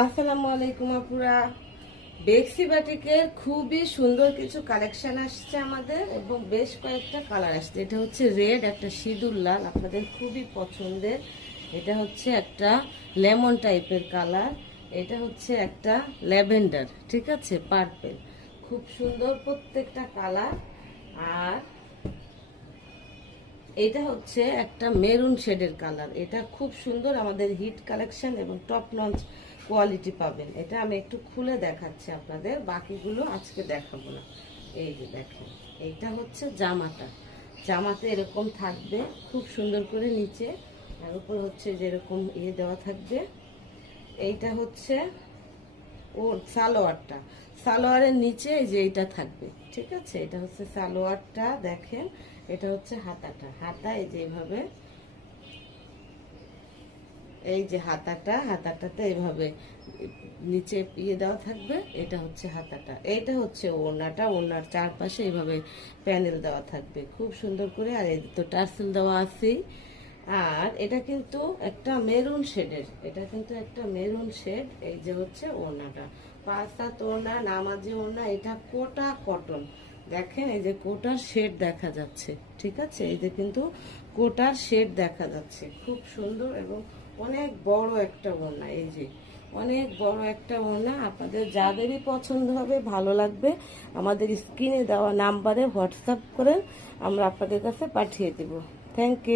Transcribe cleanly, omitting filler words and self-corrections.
আসসালামু আলাইকুম আপুরা। বেক্সি বাটিকের খুবই সুন্দর কিছু কালেকশন আসছে আমাদের এবং বেশ কয়েকটা কালার আসছে। এটা হচ্ছে রেড, একটা সিঁদুর লাল, আপনাদের খুবই পছন্দের। এটা হচ্ছে একটা লেমন টাইপের কালার, এটা হচ্ছে একটা ল্যাভেন্ডার, ঠিক আছে, পার্পেল। খুব সুন্দর প্রত্যেকটা কালার। আর এটা হচ্ছে একটা মেরুন শেডের কালার, এটা খুব সুন্দর, আমাদের হিট কালেকশন এবং টপ নচ কোয়ালিটি পাবেন। এটা আমি একটু খুলে দেখাচ্ছি আপনাদের, বাকিগুলো আজকে দেখাবো না। এই যে দেখেন, এইটা হচ্ছে জামাটা। জামাতে এরকম থাকবে খুব সুন্দর করে নিচে, আর উপর হচ্ছে যেরকম দেওয়া থাকবে। এইটা হচ্ছে ও সালোয়ারটা, সালোয়ারের নিচে এই যে এইটা থাকবে, ঠিক আছে। এটা হচ্ছে সালোয়ারটা, দেখেন। এটা হচ্ছে হাতাটা, হাতা এই যে এইভাবে, এই যে হাতাটাতে এইভাবে নিচে দেওয়া থাকবে। এটা হচ্ছে হাতাটা, এটা হচ্ছে ওড়নাটা, ওড়নার চারপাশে এইভাবে প্যানেল দেওয়া থাকবে খুব সুন্দর করে। আর এই তো টার্সেল দেওয়া আছেই। আর এটা কিন্তু একটা মেরুন শেডের, এটা কিন্তু একটা মেরুন শেড। এই যে হচ্ছে ওড়নাটা, 5 হাত ওড়না, নামাজি ওড়না। এটা কোটা কটন, দেখেন এই যে কোটার শেড দেখা যাচ্ছে, ঠিক আছে। এই যে কিন্তু কোটার শেড দেখা যাচ্ছে, খুব সুন্দর এবং অনেক বড় একটা ওড়না। এই যে অনেক বড় একটা ওড়না, আপনাদের যাদেরই পছন্দ হবে, ভালো লাগবে, আমাদের স্ক্রিনে দেওয়া নাম্বারে হোয়াটসঅ্যাপ করেন, আমরা আপনাদের কাছে পাঠিয়ে দেব। Thank you.